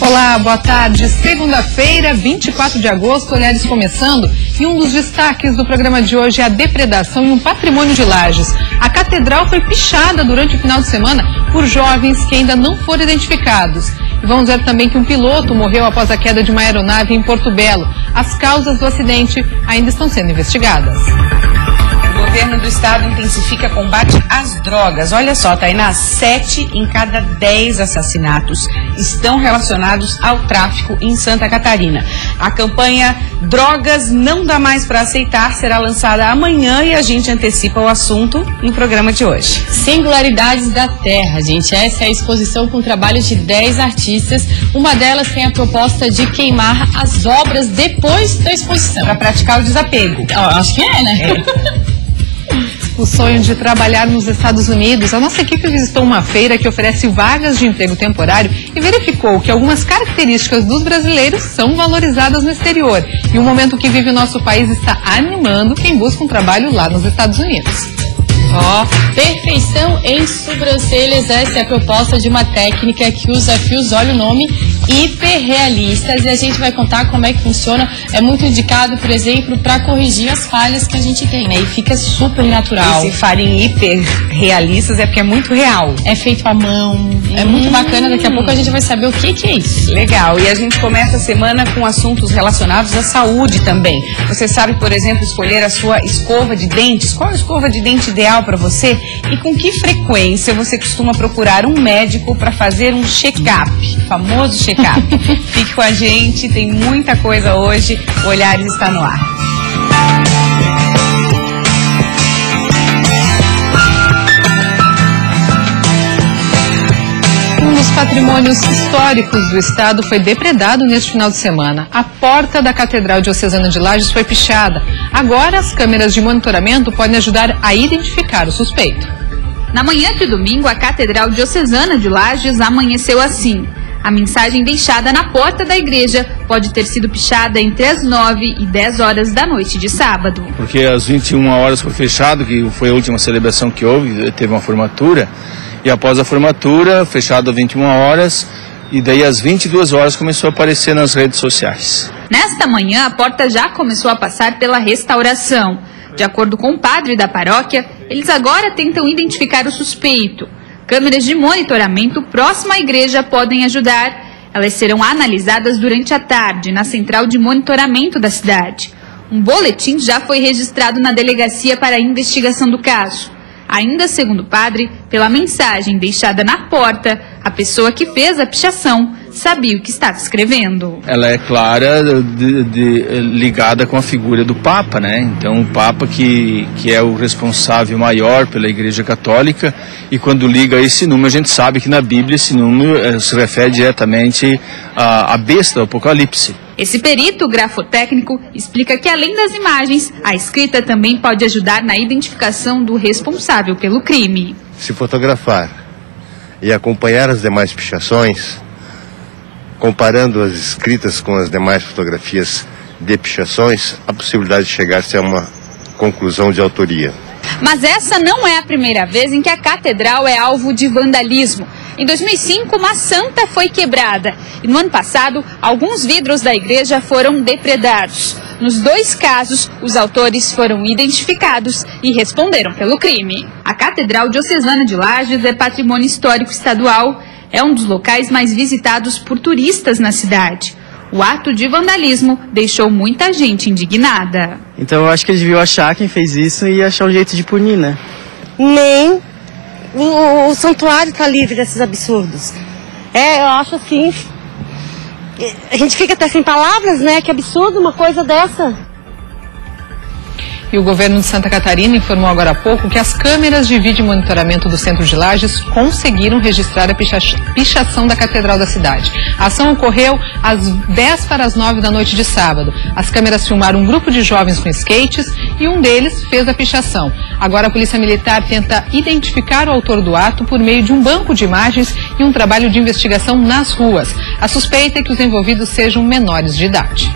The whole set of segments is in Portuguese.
Olá, boa tarde. Segunda-feira, 24 de agosto, Olhares começando. E um dos destaques do programa de hoje é a depredação em um patrimônio de Lages. A catedral foi pichada durante o final de semana por jovens que ainda não foram identificados. E vamos ver também que um piloto morreu após a queda de uma aeronave em Porto Belo. As causas do acidente ainda estão sendo investigadas. O governo do estado intensifica combate às drogas. Olha só, Tainá, 7 em cada 10 assassinatos estão relacionados ao tráfico em Santa Catarina. A campanha Drogas Não Dá Mais Para Aceitar será lançada amanhã e a gente antecipa o assunto no programa de hoje. Singularidades da Terra, gente. Essa é a exposição com trabalhos de 10 artistas. Uma delas tem a proposta de queimar as obras depois da exposição. Para praticar o desapego. Acho que é, né? O sonho de trabalhar nos Estados Unidos. A nossa equipe visitou uma feira que oferece vagas de emprego temporário e verificou que algumas características dos brasileiros são valorizadas no exterior. E o momento que vive o nosso país está animando quem busca um trabalho lá nos Estados Unidos. Perfeição em sobrancelhas. Essa é a proposta de uma técnica que usa fios, olha o nome, hiperrealistas, e a gente vai contar como é que funciona. É muito indicado, por exemplo, para corrigir as falhas que a gente tem, né? E fica super natural. E se farem hiperrealistas é porque é muito real. É feito à mão, é muito bacana. Daqui a pouco a gente vai saber o que é isso. Legal, e a gente começa a semana com assuntos relacionados à saúde também. Você sabe, por exemplo, escolher a sua escova de dentes? Qual a escova de dente ideal para você? E com que frequência você costuma procurar um médico para fazer um check-up? Famoso check-up. Fique com a gente, tem muita coisa hoje. O Olhares está no ar. Um dos patrimônios históricos do estado foi depredado neste final de semana. A porta da Catedral Diocesana de Lages foi pichada. Agora as câmeras de monitoramento podem ajudar a identificar o suspeito. Na manhã de domingo, a Catedral Diocesana de Lages amanheceu assim. A mensagem deixada na porta da igreja pode ter sido pichada entre as 9 e 10 horas da noite de sábado. Porque às 21 horas foi fechado, que foi a última celebração que houve, teve uma formatura. E após a formatura, fechado às 21 horas, e daí às 22 horas começou a aparecer nas redes sociais. Nesta manhã, a porta já começou a passar pela restauração. De acordo com o padre da paróquia, eles agora tentam identificar o suspeito. Câmeras de monitoramento próximo à igreja podem ajudar. Elas serão analisadas durante a tarde na central de monitoramento da cidade. Um boletim já foi registrado na delegacia para a investigação do caso. Ainda segundo o padre, pela mensagem deixada na porta, a pessoa que fez a pichação sabia o que estava escrevendo. Ela é clara, ligada com a figura do Papa, né? Então o Papa que é o responsável maior pela Igreja Católica, e quando liga esse número, a gente sabe que na Bíblia esse número se refere diretamente à besta do Apocalipse. Esse perito grafotécnico explica que, além das imagens, a escrita também pode ajudar na identificação do responsável pelo crime. Se fotografar e acompanhar as demais pichações, comparando as escritas com as demais fotografias de pichações, a possibilidade de chegar-se a uma conclusão de autoria. Mas essa não é a primeira vez em que a catedral é alvo de vandalismo. Em 2005, uma santa foi quebrada. E no ano passado, alguns vidros da igreja foram depredados. Nos dois casos, os autores foram identificados e responderam pelo crime. A Catedral Diocesana de Lages é patrimônio histórico estadual. É um dos locais mais visitados por turistas na cidade. O ato de vandalismo deixou muita gente indignada. Então eu acho que eles deviam achar quem fez isso e achar um jeito de punir, né? Nem o santuário está livre desses absurdos. Eu acho assim, a gente fica até sem palavras, né? Que absurdo uma coisa dessa. E o governo de Santa Catarina informou agora há pouco que as câmeras de vídeo monitoramento do centro de Lages conseguiram registrar a pichação da catedral da cidade. A ação ocorreu às 10 para as 9 da noite de sábado. As câmeras filmaram um grupo de jovens com skates e um deles fez a pichação. Agora a Polícia Militar tenta identificar o autor do ato por meio de um banco de imagens e um trabalho de investigação nas ruas. A suspeita é que os envolvidos sejam menores de idade.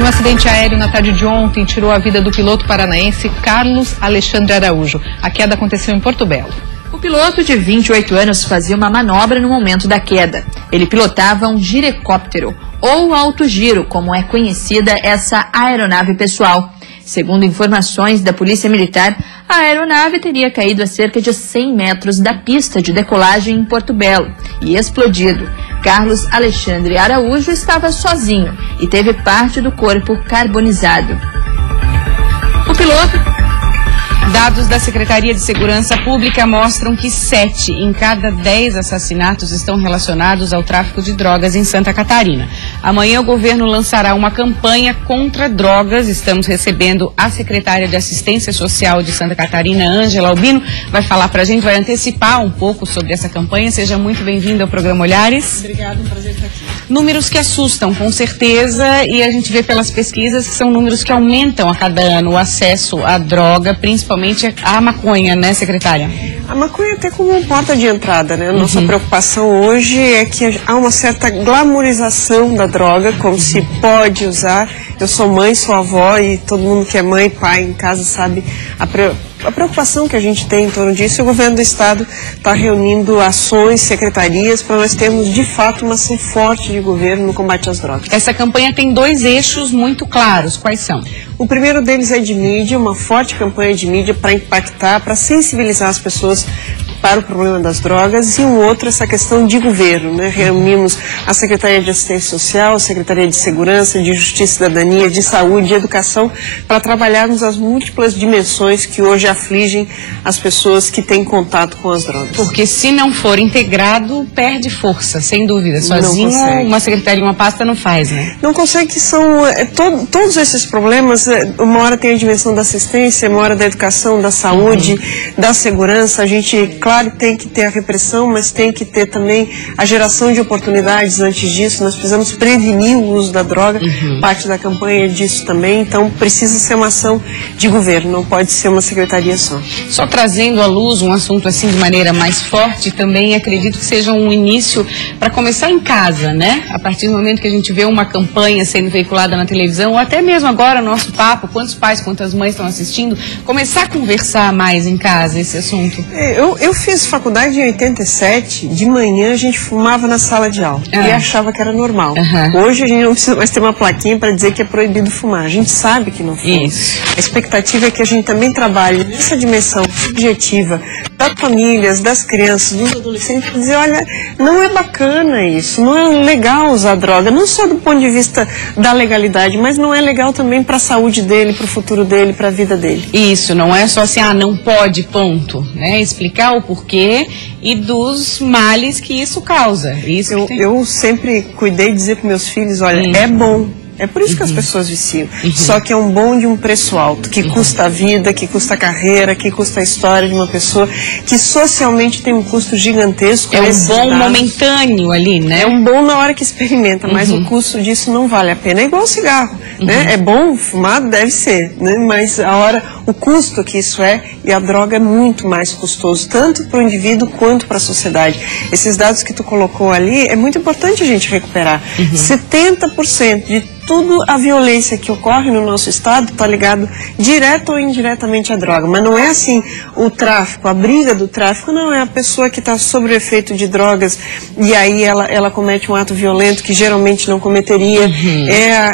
Um acidente aéreo na tarde de ontem tirou a vida do piloto paranaense Carlos Alexandre Araújo. A queda aconteceu em Porto Belo. O O piloto de 28 anos fazia uma manobra no momento da queda. Ele pilotava um girocóptero, ou autogiro, como é conhecida essa aeronave pessoal. Segundo informações da Polícia Militar, a aeronave teria caído a cerca de 100 metros da pista de decolagem em Porto Belo e explodido. Carlos Alexandre Araújo estava sozinho e teve parte do corpo carbonizado. O piloto... Dados da Secretaria de Segurança Pública mostram que 7 em cada 10 assassinatos estão relacionados ao tráfico de drogas em Santa Catarina. Amanhã o governo lançará uma campanha contra drogas. Estamos recebendo a secretária de Assistência Social de Santa Catarina, Ângela Albino, vai falar pra gente, vai antecipar um pouco sobre essa campanha. Seja muito bem-vinda ao programa Olhares. Obrigada, um prazer estar aqui. Números que assustam, com certeza, e a gente vê pelas pesquisas que são números que aumentam a cada ano o acesso à droga, principalmente a maconha, né, secretária? A maconha até como porta de entrada, né? Nossa preocupação hoje é que há uma certa glamorização da droga, como se pode usar. Eu sou mãe, sou avó e todo mundo que é mãe e pai em casa sabe a preocupação que a gente tem em torno disso. O governo do estado está reunindo ações, secretarias, para nós termos de fato uma ação forte de governo no combate às drogas. Essa campanha tem 2 eixos muito claros. Quais são? O primeiro deles é de mídia, uma forte campanha de mídia para impactar, para sensibilizar as pessoas para o problema das drogas, e um outro, essa questão de governo, né? Reunimos a Secretaria de Assistência Social, a Secretaria de Segurança, de Justiça e Cidadania, de Saúde e Educação, para trabalharmos as múltiplas dimensões que hoje afligem as pessoas que têm contato com as drogas. Porque se não for integrado, perde força, sem dúvida. Sozinho, uma secretaria e uma pasta não faz, né? Não consegue, que são todos esses problemas, uma hora tem a dimensão da assistência, uma hora da educação, da saúde, da segurança. A gente, claro, tem que ter a repressão, mas tem que ter também a geração de oportunidades antes disso. Nós precisamos prevenir o uso da droga, parte da campanha é disso também, então precisa ser uma ação de governo, não pode ser uma secretaria só. Só trazendo à luz um assunto assim de maneira mais forte, também acredito que seja um início para começar em casa, né? A partir do momento que a gente vê uma campanha sendo veiculada na televisão, ou até mesmo agora nosso papo, quantos pais, quantas mães estão assistindo, começar a conversar mais em casa esse assunto. Eu fiz faculdade em 87, de manhã a gente fumava na sala de aula e achava que era normal. Hoje a gente não precisa mais ter uma plaquinha para dizer que é proibido fumar, a gente sabe que não fuma. Isso. A expectativa é que a gente também trabalhe nessa dimensão subjetiva das famílias, das crianças, dos adolescentes, para dizer, olha, não é bacana isso, não é legal usar droga, não só do ponto de vista da legalidade, mas não é legal também para a saúde dele, para o futuro dele, para a vida dele. Isso, não é só assim, não pode, ponto, né? Explicar o porquê e dos males que isso causa. Isso eu sempre cuidei de dizer para meus filhos, olha, é bom. É por isso que as pessoas viciam. Só que é um bom de um preço alto, que custa a vida, que custa a carreira, que custa a história de uma pessoa, que socialmente tem um custo gigantesco. É um bom momentâneo ali, né? É um bom na hora que experimenta, mas o custo disso não vale a pena. É igual cigarro, né? É bom fumar, deve ser, né? Mas o custo que isso é, e a droga é muito mais custoso, tanto para o indivíduo quanto para a sociedade. Esses dados que tu colocou ali, é muito importante a gente recuperar. 70% de toda a violência que ocorre no nosso estado está ligado direto ou indiretamente à droga. Mas não é assim o tráfico, a briga do tráfico, não é a pessoa que está sob o efeito de drogas e aí ela comete um ato violento que geralmente não cometeria.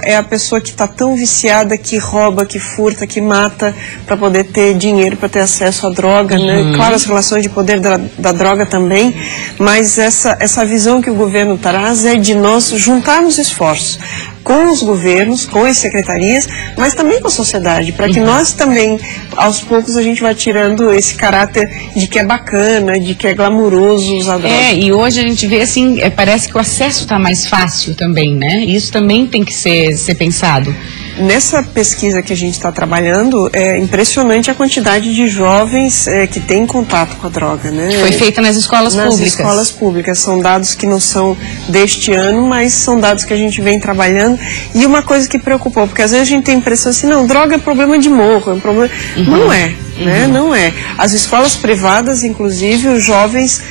É a pessoa que está tão viciada que rouba, que furta, que mata para poder ter dinheiro, para ter acesso à droga, né? Claro, as relações de poder da droga também, mas essa visão que o governo traz é de nós juntarmos esforços com os governos, com as secretarias, mas também com a sociedade, para que nós também, aos poucos, a gente vá tirando esse caráter de que é bacana, de que é glamuroso usar droga. E hoje a gente vê assim, parece que o acesso está mais fácil também, né? Isso também tem que ser pensado. Nessa pesquisa que a gente está trabalhando, é impressionante a quantidade de jovens que têm contato com a droga, né? Foi feita nas escolas públicas. Nas escolas públicas. São dados que não são deste ano, mas são dados que a gente vem trabalhando. E uma coisa que preocupou, porque às vezes a gente tem a impressão assim, não, droga é problema de morro, é um problema... Não é. Né? Não é. As escolas privadas, inclusive, os jovens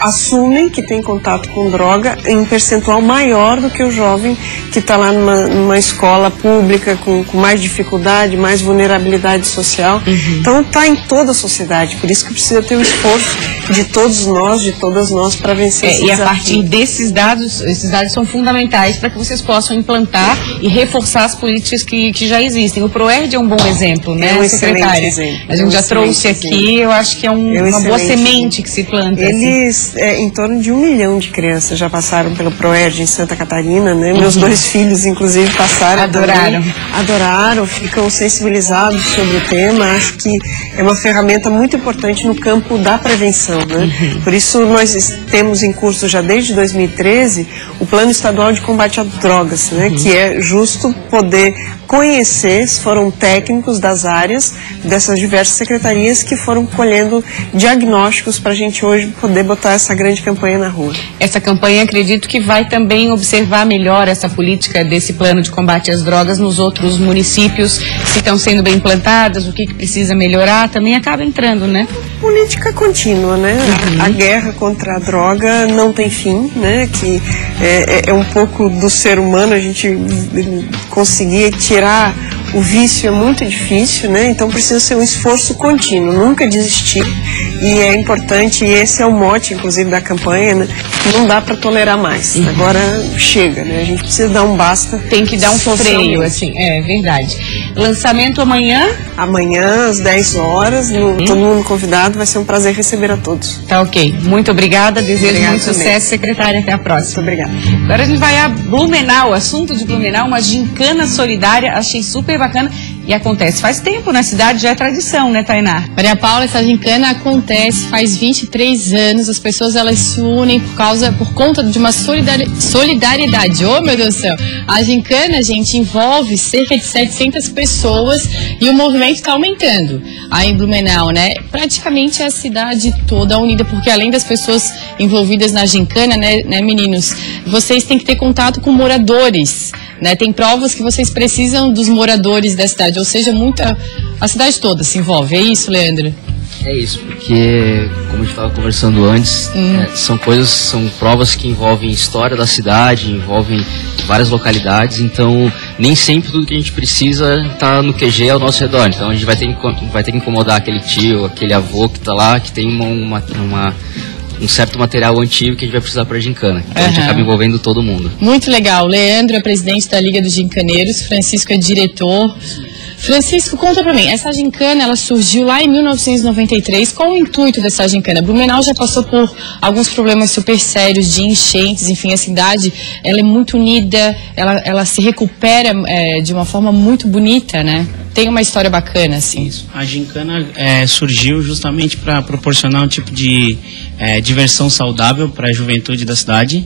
assumem que tem contato com droga em percentual maior do que o jovem que está lá numa escola pública com mais dificuldade, mais vulnerabilidade social. Então está em toda a sociedade, por isso que precisa ter um esforço de todos nós, de todas nós, para vencer esse desafio. E a partir desses dados, esses dados são fundamentais para que vocês possam implantar e reforçar as políticas que já existem. O ProERD é um bom exemplo, né, secretária? A gente já trouxe aqui, eu acho que é uma boa semente que se planta. Eles, em torno de 1 milhão de crianças já passaram pelo ProERD em Santa Catarina, né? Meus 2 filhos, inclusive, passaram. Adoraram, ficam sensibilizados sobre o tema. Acho que é uma ferramenta muito importante no campo da prevenção, né? Por isso nós temos em curso já desde 2013 o Plano Estadual de Combate a Drogas, né? Que é justo poder conhecer, foram técnicos das áreas dessas diversas secretarias que foram colhendo diagnósticos para a gente hoje poder botar essa grande campanha na rua. Essa campanha, acredito que vai também observar melhor essa política desse plano de combate às drogas nos outros municípios, se estão sendo bem implantadas, o que precisa melhorar, também acaba entrando, né? Política contínua, né? A guerra contra a droga não tem fim, né? Que é um pouco do ser humano, a gente conseguir tirar o vício é muito difícil, né? Então precisa ser um esforço contínuo, nunca desistir. E é importante, e esse é o mote, inclusive, da campanha, né? Não dá para tolerar mais. Agora chega, né? A gente precisa dar um basta. Tem que dar um freio, assim, é verdade. Lançamento amanhã? Amanhã, às 10 horas, todo mundo convidado, vai ser um prazer receber a todos. Tá ok. Muito obrigada, desejo muito sucesso, secretária, até a próxima. Muito obrigada. Agora a gente vai a Blumenau, assunto de Blumenau, uma gincana solidária, achei super bacana. E acontece faz tempo na cidade, já é tradição, né, Tainá? Maria Paula, essa gincana acontece faz 23 anos, as pessoas elas se unem por conta de uma solidariedade. Oh, meu Deus do céu! A gincana, gente, envolve cerca de 700 pessoas e o movimento está aumentando. Aí em Blumenau, né? Praticamente a cidade toda unida, porque além das pessoas envolvidas na gincana, né, meninos, vocês têm que ter contato com moradores. Né, tem provas que vocês precisam dos moradores da cidade, ou seja, a cidade toda se envolve. É isso, Leandro? É isso, porque, como a gente estava conversando antes, são provas que envolvem história da cidade, envolvem várias localidades, então nem sempre tudo que a gente precisa está no QG ao nosso redor. Então a gente vai ter que incomodar aquele tio, aquele avô que está lá, que tem um certo material antigo que a gente vai precisar para a gincana. Então a gente acaba envolvendo todo mundo. Muito legal. Leandro é presidente da Liga dos Gincaneiros, Francisco é diretor. Francisco, conta pra mim, essa gincana, ela surgiu lá em 1993, qual o intuito dessa gincana? Blumenau já passou por alguns problemas super sérios de enchentes, enfim, a cidade, ela é muito unida, ela se recupera de uma forma muito bonita, né? Tem uma história bacana, assim. Isso. A gincana surgiu justamente para proporcionar um tipo de diversão saudável para a juventude da cidade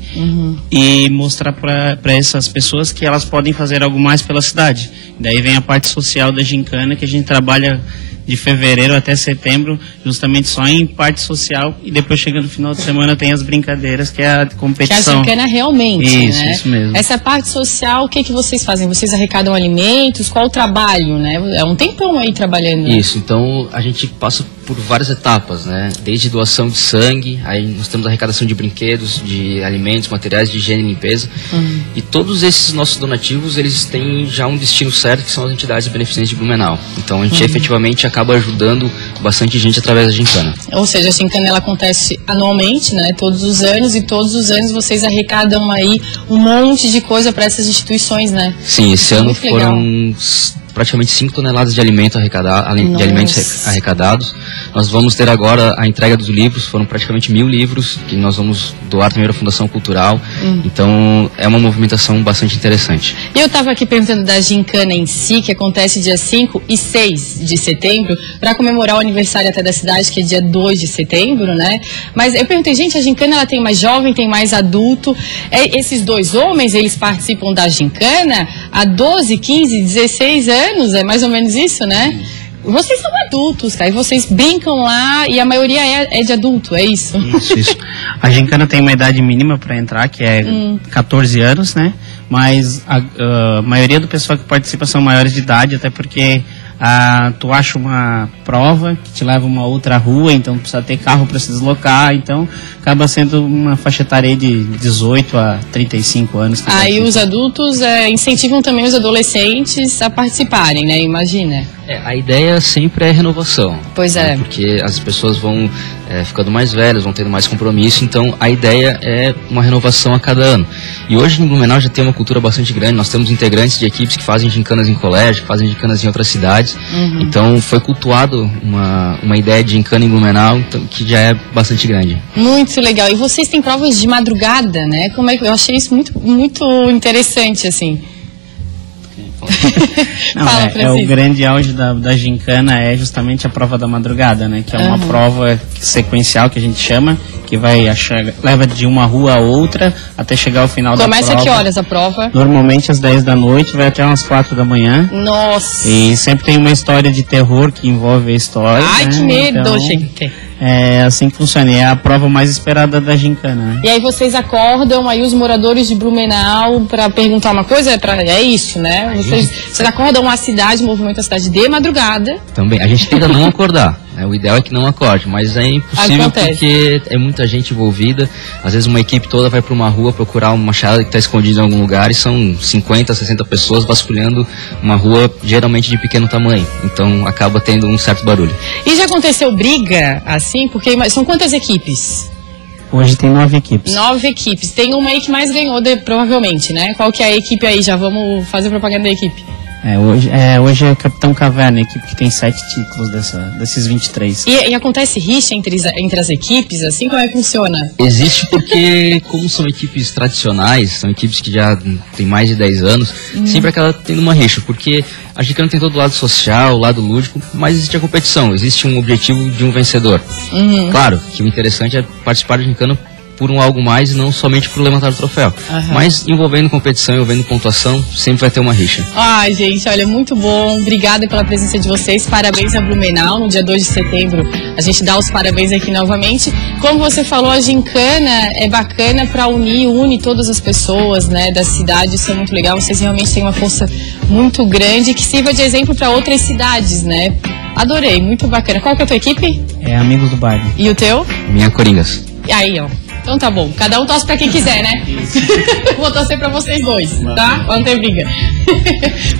e mostrar para essas pessoas que elas podem fazer algo mais pela cidade. Daí vem a parte social da gincana, que a gente trabalha de fevereiro até setembro, justamente só em parte social, e depois chegando no final de semana tem as brincadeiras, que é a competição. Que é a gincana realmente, isso, né? Isso mesmo. Essa parte social, o que vocês fazem? Vocês arrecadam alimentos? Qual o trabalho, né? É um tempão aí trabalhando. Isso, então a gente passa por várias etapas, né? Desde doação de sangue, aí nós temos arrecadação de brinquedos, de alimentos, materiais de higiene e limpeza, e todos esses nossos donativos, eles têm já um destino certo, que são as entidades beneficentes de Blumenau. Então a gente efetivamente acaba ajudando bastante gente através da gincana. Ou seja, a gincana ela acontece anualmente, né? Todos os anos, e todos os anos vocês arrecadam aí um monte de coisa para essas instituições, né? Sim, esse ano foram praticamente 5 toneladas de alimentos arrecadados. Nós vamos ter agora a entrega dos livros, foram praticamente 1000 livros, que nós vamos doar também para a Fundação Cultural. Então, é uma movimentação bastante interessante. Eu estava aqui perguntando da gincana em si, que acontece dia 5 e 6 de setembro, para comemorar o aniversário até da cidade, que é dia 2 de setembro, né? Mas eu perguntei, gente, a gincana ela tem mais jovem, tem mais adulto. Esses dois homens, eles participam da gincana há 12, 15, 16 anos, é mais ou menos isso, né? Vocês são adultos, cara, e vocês brincam lá e a maioria é de adulto, é isso? Isso. A gincana tem uma idade mínima para entrar, que é 14 anos, né? Mas a maioria do pessoal que participa são maiores de idade, até porque tu acha uma prova que te leva a uma outra rua, então precisa ter carro para se deslocar, então acaba sendo uma faixa etária de 18 a 35 anos. Aí os adultos incentivam também os adolescentes a participarem, né? Imagina. A ideia sempre é renovação. Pois é. Porque as pessoas vão ficando mais velhas, vão tendo mais compromisso, então a ideia é uma renovação a cada ano. E hoje em Blumenau já tem uma cultura bastante grande, nós temos integrantes de equipes que fazem gincanas em colégio, que fazem gincanas em outras cidades, então foi cultuado uma ideia de gincana em Blumenau, então, que já é bastante grande. Muito legal. E vocês têm provas de madrugada, né? Como é que eu achei isso muito interessante, assim. Não, o grande auge da gincana é justamente a prova da madrugada, né? Que é uma prova sequencial que a gente chama, que leva de uma rua a outra até chegar ao final da prova. Começa a que horas a prova? Normalmente às 10 da noite, vai até umas 4 da manhã. Nossa! E sempre tem uma história de terror que envolve a história. Ai, né? Que medo, então, gente! É assim que funciona, é a prova mais esperada da gincana, né? E aí vocês acordam, aí os moradores de Blumenau para perguntar uma coisa, é isso, né? Vocês acordam a cidade, movimento a cidade de madrugada. Também, a gente tenta não acordar, né? O ideal é que não acorde, mas é impossível porque é muita gente envolvida. Às vezes uma equipe toda vai para uma rua procurar uma charada que está escondida em algum lugar e são 50, 60 pessoas vasculhando uma rua geralmente de pequeno tamanho, então acaba tendo um certo barulho. E já aconteceu briga assim? Porque são quantas equipes? Hoje tem 9 equipes. 9 equipes. Tem uma aí que mais ganhou, provavelmente, né? Qual que é a equipe aí? Já vamos fazer propaganda da equipe. Hoje é Capitão Caverna, a equipe que tem 7 títulos desses 23. E acontece rixa entre as equipes, assim? Como é que funciona? Existe porque, como são equipes tradicionais, são equipes que já têm mais de 10 anos, sempre acaba tendo uma rixa, porque a gincana tem todo o lado social, o lado lúdico, mas existe a competição, existe um objetivo de um vencedor. Claro que o interessante é participar da gincana por algo mais e não somente por levantar o troféu. Mas envolvendo competição, envolvendo pontuação, sempre vai ter uma rixa. Ai, gente, olha, muito bom. Obrigada pela presença de vocês. Parabéns a Blumenau. No dia 2 de setembro, a gente dá os parabéns aqui novamente. Como você falou, a gincana é bacana para une todas as pessoas, né, da cidade. Isso é muito legal. Vocês realmente têm uma força muito grande que sirva de exemplo para outras cidades, né? Adorei, muito bacana. Qual que é a tua equipe? É Amigos do Bairro. E o teu? Minha Coringas. Aí, ó. Então tá bom, cada um torce pra quem quiser, né? Vou torcer pra vocês dois, tá? Pra não ter briga.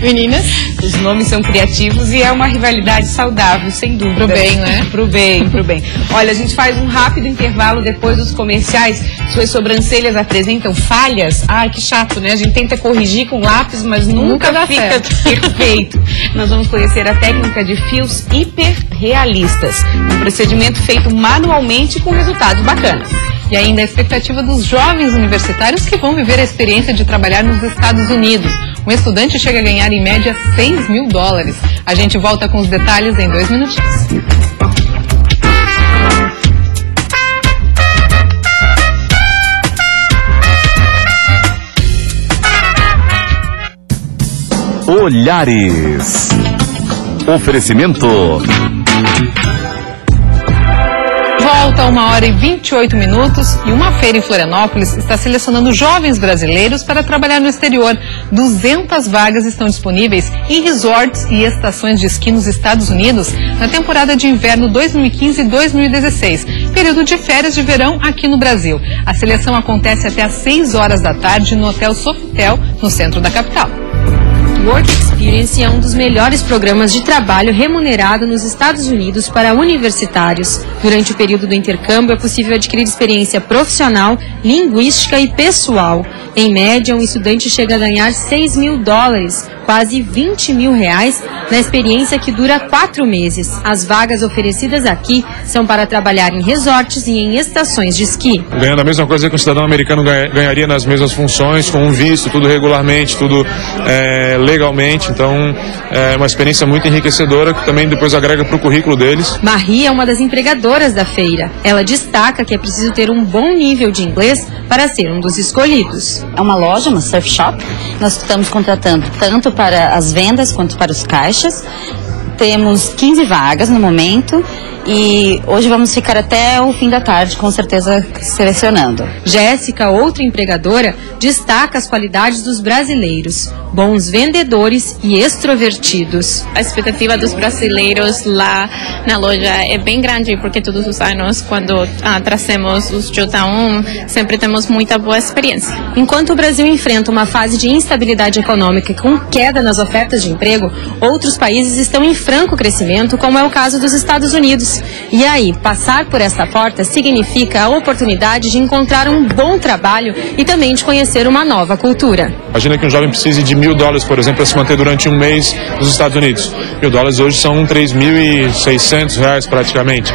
Meninas? Os nomes são criativos e é uma rivalidade saudável, sem dúvida. Pro bem, né? Pro bem, pro bem. Olha, a gente faz um rápido intervalo depois dos comerciais. Suas sobrancelhas apresentam falhas? Ai, que chato, né? A gente tenta corrigir com lápis, mas nunca fica perfeito. Nós vamos conhecer a técnica de fios hiperrealistas. Um procedimento feito manualmente com resultados bacanas. E ainda a expectativa dos jovens universitários que vão viver a experiência de trabalhar nos Estados Unidos. Um estudante chega a ganhar em média $6 mil. A gente volta com os detalhes em 2 minutinhos. Olhares. Oferecimento. Volta 1h28 e uma feira em Florianópolis está selecionando jovens brasileiros para trabalhar no exterior. 200 vagas estão disponíveis em resorts e estações de esqui nos Estados Unidos na temporada de inverno 2015 e 2016, período de férias de verão aqui no Brasil. A seleção acontece até às 6 horas da tarde no Hotel Sofitel, no centro da capital. Work Experience é um dos melhores programas de trabalho remunerado nos Estados Unidos para universitários. Durante o período do intercâmbio é possível adquirir experiência profissional, linguística e pessoal. Em média, um estudante chega a ganhar $6 mil, quase R$20 mil, na experiência que dura 4 meses. As vagas oferecidas aqui são para trabalhar em resorts e em estações de esqui. Ganhando a mesma coisa que um cidadão americano ganharia nas mesmas funções, com um visto, tudo regularmente, tudo legalmente. Então, é uma experiência muito enriquecedora que também depois agrega para o currículo deles. Marie é uma das empregadoras da feira. Ela destaca que é preciso ter um bom nível de inglês para ser um dos escolhidos. É uma loja, uma surf shop. Nós estamos contratando tanto para as vendas quanto para os caixas. Temos 15 vagas no momento E hoje vamos ficar até o fim da tarde, com certeza, selecionando. Jéssica, outra empregadora, destaca as qualidades dos brasileiros, bons vendedores e extrovertidos. A expectativa dos brasileiros lá na loja é bem grande, porque todos os anos, quando trazemos os J1, sempre temos muita boa experiência. Enquanto o Brasil enfrenta uma fase de instabilidade econômica com queda nas ofertas de emprego, outros países estão em franco crescimento, como é o caso dos Estados Unidos. E aí, passar por esta porta significa a oportunidade de encontrar um bom trabalho e também de conhecer uma nova cultura. Imagina que um jovem precise de $1.000, por exemplo, para se manter durante um mês nos Estados Unidos. $1.000 hoje são R$3.600 praticamente.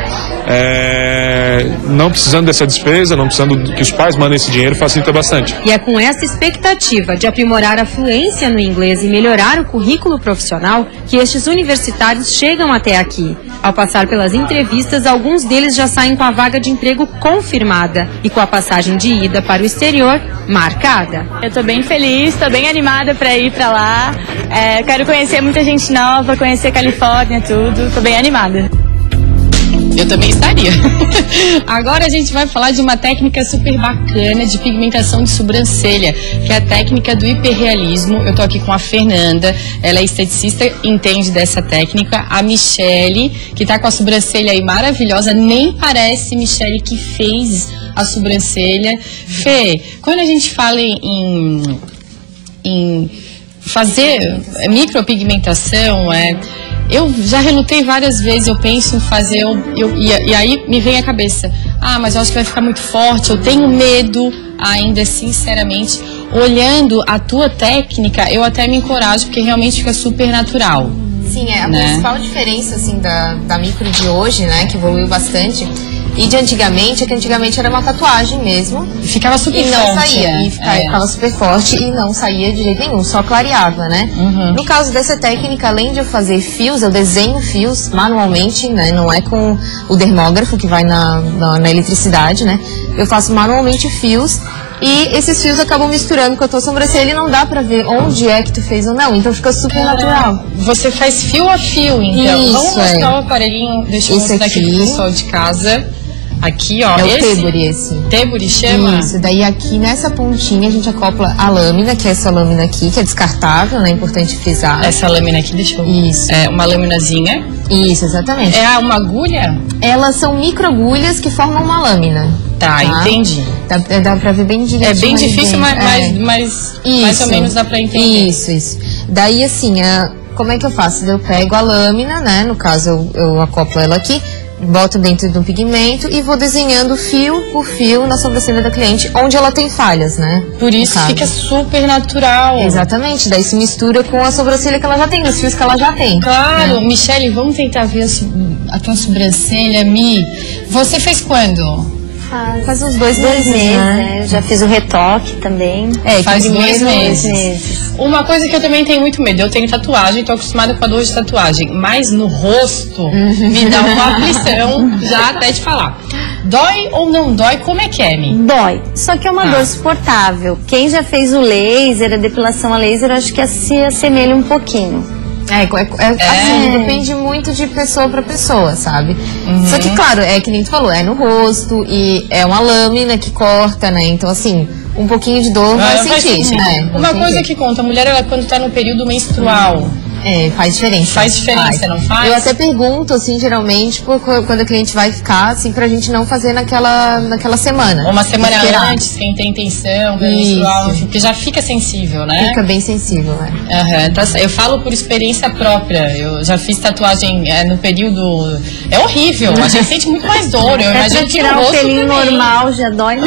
Não precisando dessa despesa, não precisando que os pais mandem esse dinheiro, facilita bastante. E é com essa expectativa de aprimorar a fluência no inglês e melhorar o currículo profissional que estes universitários chegam até aqui. Ao passar pelas entrevistas, alguns deles já saem com a vaga de emprego confirmada e com a passagem de ida para o exterior marcada. Eu estou bem feliz, estou bem animada para ir para lá. Quero conhecer muita gente nova, conhecer a Califórnia, tudo. Estou bem animada. Eu também estaria. Agora a gente vai falar de uma técnica super bacana de pigmentação de sobrancelha, que é a técnica do hiperrealismo. Eu tô aqui com a Fernanda, ela é esteticista, entende dessa técnica. A Michele, que tá com a sobrancelha aí maravilhosa, nem parece Michele que fez a sobrancelha. Fê, quando a gente fala em fazer micropigmentação, eu já relutei várias vezes, eu penso em fazer, e aí me vem à cabeça, mas eu acho que vai ficar muito forte, eu tenho medo ainda, sinceramente. Olhando a tua técnica, eu até me encorajo, porque realmente fica super natural. Sim, a principal diferença, assim, da micro de hoje, né, que evoluiu bastante, e de antigamente, é que antigamente era uma tatuagem mesmo. Ficava super forte. E não saía. E ficava super forte e não saía de jeito nenhum, só clareava, né? Uhum. No caso dessa técnica, além de eu fazer fios, eu desenho fios manualmente, né? Não é com o dermógrafo que vai na eletricidade, né? Eu faço manualmente fios. E esses fios acabam misturando com a tua sobrancelha e não dá pra ver onde é que tu fez ou não. Então fica super natural. Você faz fio a fio, então. Isso, vamos mostrar o aparelhinho, deixa eu mostrar aqui pro pessoal de casa. Aqui, ó. É o teburi esse. Teburi chama? Isso, daí aqui nessa pontinha a gente acopla a lâmina, que é essa lâmina aqui, que é descartável, né? É importante frisar. Essa lâmina aqui, deixa eu... Isso. É uma lâminazinha. Isso, exatamente. É uma agulha? Elas são micro-agulhas que formam uma lâmina. Tá, entendi. Dá pra ver bem direitinho. É bem difícil, mas mais ou menos dá pra entender. Isso. Daí, assim, como é que eu faço? Eu pego a lâmina, né? No caso, eu acoplo ela aqui, boto dentro do pigmento e vou desenhando fio por fio na sobrancelha da cliente, onde ela tem falhas, né? Por isso fica super natural. Exatamente, daí se mistura com a sobrancelha que ela já tem, os fios que ela já tem. Claro, né? Michele, vamos tentar ver a tua sobrancelha, Mi. Você fez quando? Faz uns 2 meses, né? Já fiz o retoque também. Faz 2 meses. Uma coisa que eu também tenho muito medo, eu tenho tatuagem, tô acostumada com a dor de tatuagem, mas no rosto me dá uma aflição, já até te falar. Dói ou não dói? Como é que é, Mi? Dói, só que é uma dor suportável. Quem já fez o laser, a depilação a laser, eu acho que se assemelha um pouquinho. Assim, depende muito de pessoa pra pessoa, sabe? Só que, claro, é que nem tu falou, é no rosto e é uma lâmina que corta, né? Então, assim, um pouquinho de dor vai sentir, né? Uma coisa que conta, a mulher, ela quando tá no período menstrual... faz diferença. Faz diferença, não faz? Eu até pergunto, assim, geralmente, quando a cliente vai ficar, assim, pra gente não fazer naquela semana. Uma semana antes, quem tem intenção, menstrual, porque já fica sensível, né? Fica bem sensível, né? Eu falo por experiência própria, eu já fiz tatuagem no período... É horrível, a gente sente muito mais dor, eu imagino que tirar um pelinho normal já dói.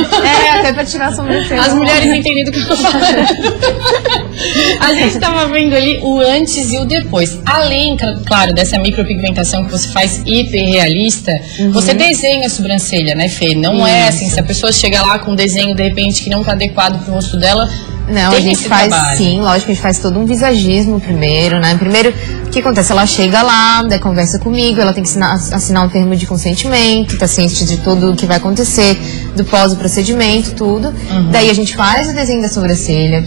Até pra tirar a sobrancelha. As mulheres entendem do que eu tô falando. A gente tava vendo ali o antes e o depois. Além, claro, dessa micropigmentação que você faz hiperrealista, você desenha a sobrancelha, né, Fê? Não é assim, se a pessoa chega lá com um desenho, de repente, que não tá adequado pro rosto dela... Não, a gente faz sim, lógico, a gente faz todo um visagismo primeiro, né? Primeiro, o que acontece? Ela chega lá, daí conversa comigo, ela tem que assinar um termo de consentimento, tá ciente de tudo o que vai acontecer, do pós-procedimento, tudo. Daí a gente faz o desenho da sobrancelha.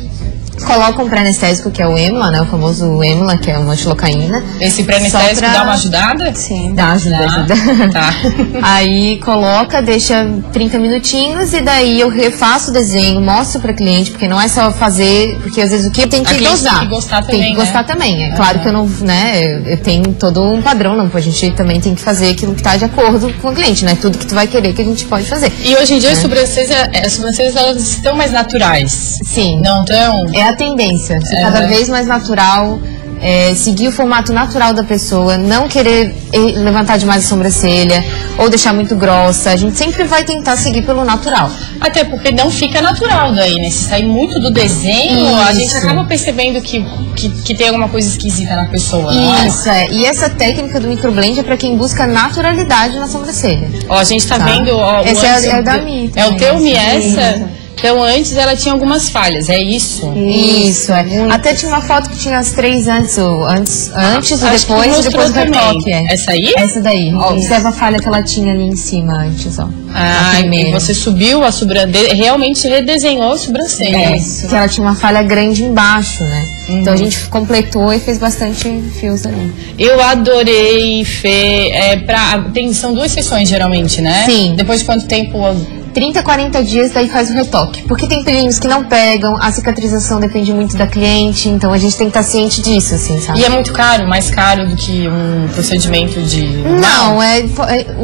Coloca um pré-anestésico, que é o Emla, né? O famoso Emla, que é uma antilocaína. Esse pré-anestésico dá uma ajudada? Sim. Dá ajuda. Tá. Aí coloca, deixa 30 minutinhos e daí eu refaço o desenho, mostro pra cliente, porque não é só fazer, porque às vezes o que eu tenho que dosar. Tem que gostar também, tem que gostar também. É claro que eu não, né? Eu tenho todo um padrão, não. A gente também tem que fazer aquilo que tá de acordo com o cliente, né? Tudo que tu vai querer que a gente pode fazer. E hoje em dia as sobrancelhas elas estão mais naturais. Sim. Não estão? É a tendência, ser cada vez mais natural, seguir o formato natural da pessoa, não querer levantar demais a sobrancelha ou deixar muito grossa. A gente sempre vai tentar seguir pelo natural. Até porque não fica natural daí, né? Se sair muito do desenho, a gente acaba percebendo que tem alguma coisa esquisita na pessoa. Isso, E essa técnica do microblend é pra quem busca naturalidade na sobrancelha. Ó, a gente tá vendo... Ó, esse é da Mi. É o teu Mi, essa... Então, antes ela tinha algumas falhas, é isso? Isso, Até tinha uma foto que tinha as 3 antes, o depois e depois do retoque. Essa aí? Essa daí. Ó, observa a falha que ela tinha ali em cima antes, ó. E você subiu a sobrancelha, realmente redesenhou a sobrancelha. Porque ela tinha uma falha grande embaixo, né? Então a gente completou e fez bastante fios ali. Eu adorei, Fê. São 2 sessões geralmente, né? Sim. Depois de quanto tempo? 30, 40 dias, daí faz o retoque. Porque tem pelinhos que não pegam, a cicatrização depende muito da cliente, então a gente tem que estar ciente disso, assim, sabe? E é muito caro? Mais caro do que um procedimento de... Não,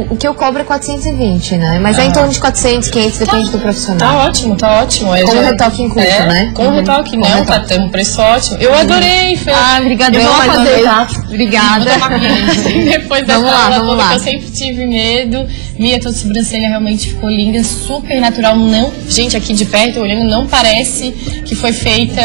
o que eu cobro é 420, né? Mas é em torno de 400, 500, depende do profissional. Tá ótimo. Com o retoque incluso, né? Com o retoque, não, tá tendo um preço ótimo. Eu adorei, Fê. Obrigada. Eu vou fazer, tá? Obrigada. Depois dessa aula toda que eu sempre tive medo. Mia, tua sobrancelha realmente ficou linda, super natural. Não, gente, aqui de perto, olhando, não parece que foi feita...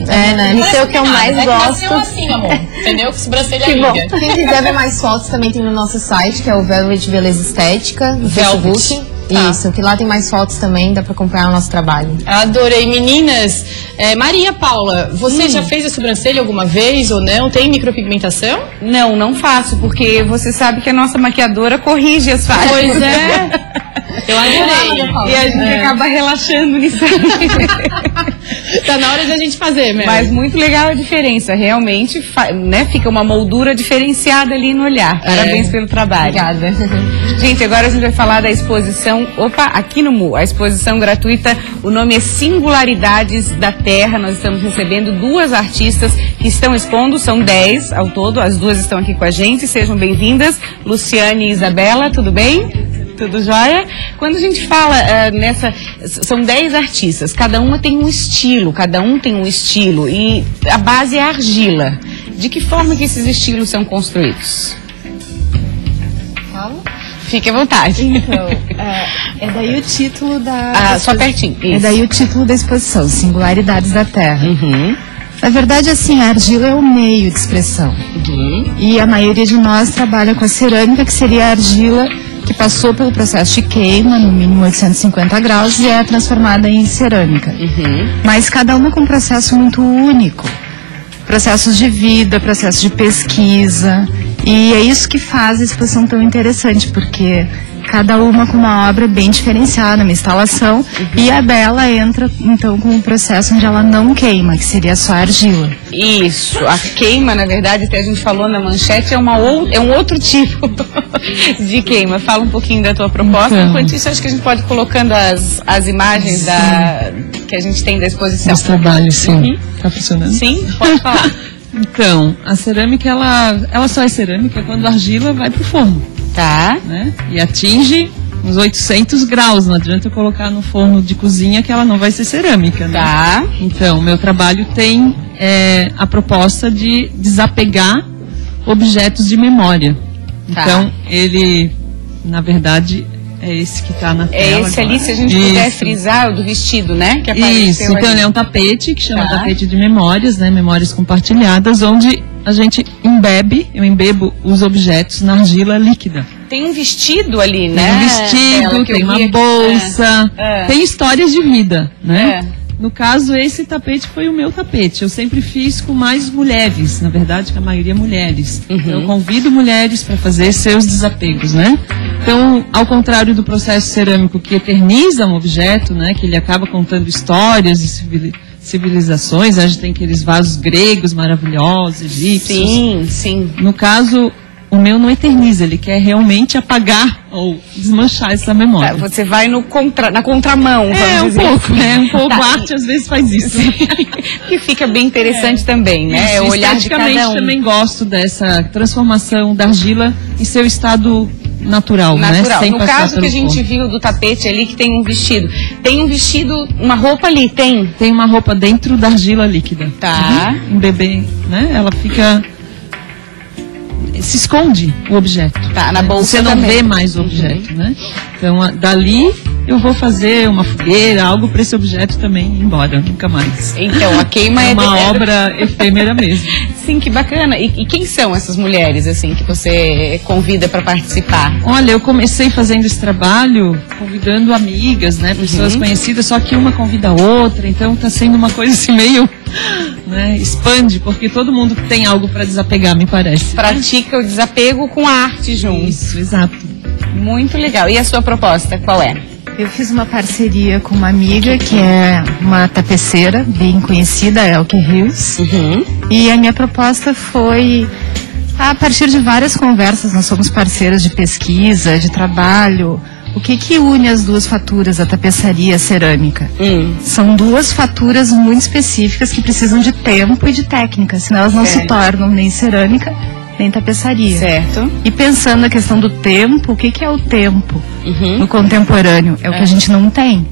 né? Isso é o que eu mais gosto. Nasceu assim, amor. Entendeu? Sobrancelha que linda. Bom. Quem quiser ver mais fotos também tem no nosso site, que é o Velvet Beleza Estética, no Facebook. Isso, que lá tem mais fotos também, dá pra acompanhar o nosso trabalho. Adorei. Meninas, Maria Paula, você já fez a sobrancelha alguma vez ou não? Tem micropigmentação? Não faço, porque você sabe que a nossa maquiadora corrige as falhas. Pois é. Eu adorei. E a gente acaba relaxando nisso aí. Tá na hora de a gente fazer, mesmo. Mas muito legal a diferença. Realmente, né, fica uma moldura diferenciada ali no olhar. Parabéns pelo trabalho. Obrigada. Gente, agora a gente vai falar da exposição, aqui no MU, a exposição gratuita, o nome é Singularidades da Terra. Nós estamos recebendo 2 artistas que estão expondo, são 10 ao todo, as 2 estão aqui com a gente, sejam bem-vindas, Luciane e Isabela, tudo bem? Tudo jóia? Quando a gente fala são 10 artistas, cada um tem um estilo e a base é a argila. De que forma que esses estilos são construídos? Fique à vontade. Então, é daí o título da... só pertinho. Isso. É daí o título da exposição, Singularidades da Terra. Na verdade, assim, a argila é o meio de expressão. E a maioria de nós trabalha com a cerâmica, que seria a argila que passou pelo processo de queima, no mínimo 850 graus, e é transformada em cerâmica. Mas cada uma com um processo muito único. Processos de vida, processos de pesquisa. E é isso que faz a exposição tão interessante, porque cada uma com uma obra bem diferenciada, uma instalação, e a dela entra, então, com um processo onde ela não queima, que seria só a argila. Isso, a queima, na verdade, que a gente falou na manchete, é um outro tipo de queima. Fala um pouquinho da tua proposta, enquanto isso, acho que a gente pode ir colocando as imagens que a gente tem da exposição. Os trabalhos, sim. Tá funcionando? Sim, pode falar. Então, a cerâmica, ela só é cerâmica quando a argila vai pro forno. Tá. Né? E atinge uns 800 graus. Não adianta eu colocar no forno de cozinha que ela não vai ser cerâmica, né? Tá. Então, o meu trabalho tem a proposta de desapegar objetos de memória. Tá. Então, ele, na verdade, é esse que está na tela. É esse ali, se a gente puder frisar, o do vestido, né? Que isso, então ele é um tapete, que chama tapete de memórias, né? Memórias compartilhadas, onde a gente eu embebo os objetos na argila líquida. Tem um vestido ali, né? Tem um vestido, tem uma bolsa, tem histórias de vida, né? No caso, esse tapete foi o meu tapete. Eu sempre fiz com mais mulheres, na verdade, que a maioria mulheres. Então, eu convido mulheres para fazer seus desapegos, né? Então, ao contrário do processo cerâmico que eterniza um objeto, né? Que ele acaba contando histórias de civilizações, a gente tem aqueles vasos gregos maravilhosos, egípcios. Sim, sim. No caso, o meu não eterniza, ele quer realmente apagar ou desmanchar essa memória. Você vai na contramão, vamos dizer. Um pouco. A arte às vezes faz isso. Que fica bem interessante também, né? Isso, o olhar de cada um. também gosto dessa transformação da argila em seu estado natural, né? Sem No caso que a gente viu do tapete ali, que tem um vestido. Tem um vestido, uma roupa ali, tem? Tem uma roupa dentro da argila líquida. Tá. Um bebê, né? Ela fica... se esconde o objeto. Tá, na bolsa você não também. vê mais o objeto, né? Então, dali eu vou fazer uma fogueira, algo para esse objeto também ir embora, nunca mais. Então, a queima é uma obra efêmera mesmo. Sim, que bacana. E quem são essas mulheres, assim, que você convida para participar? Olha, eu comecei fazendo esse trabalho convidando amigas, né? Pessoas conhecidas, só que uma convida a outra, então tá sendo uma coisa assim meio... né, expande, porque todo mundo tem algo para desapegar, me parece. Pratica o desapego com a arte junto. Isso, exato. Muito legal. E a sua proposta, qual é? Eu fiz uma parceria com uma amiga que é uma tapeceira bem conhecida, Elke Rios. E a minha proposta foi, a partir de várias conversas, nós somos parceiras de pesquisa, de trabalho. O que une as duas faturas, a tapeçaria e a cerâmica? São duas faturas muito específicas que precisam de tempo e de técnica, senão elas não se tornam nem cerâmica, nem tapeçaria. Certo. E pensando na questão do tempo, o que é o tempo no contemporâneo? É o que a gente não tem.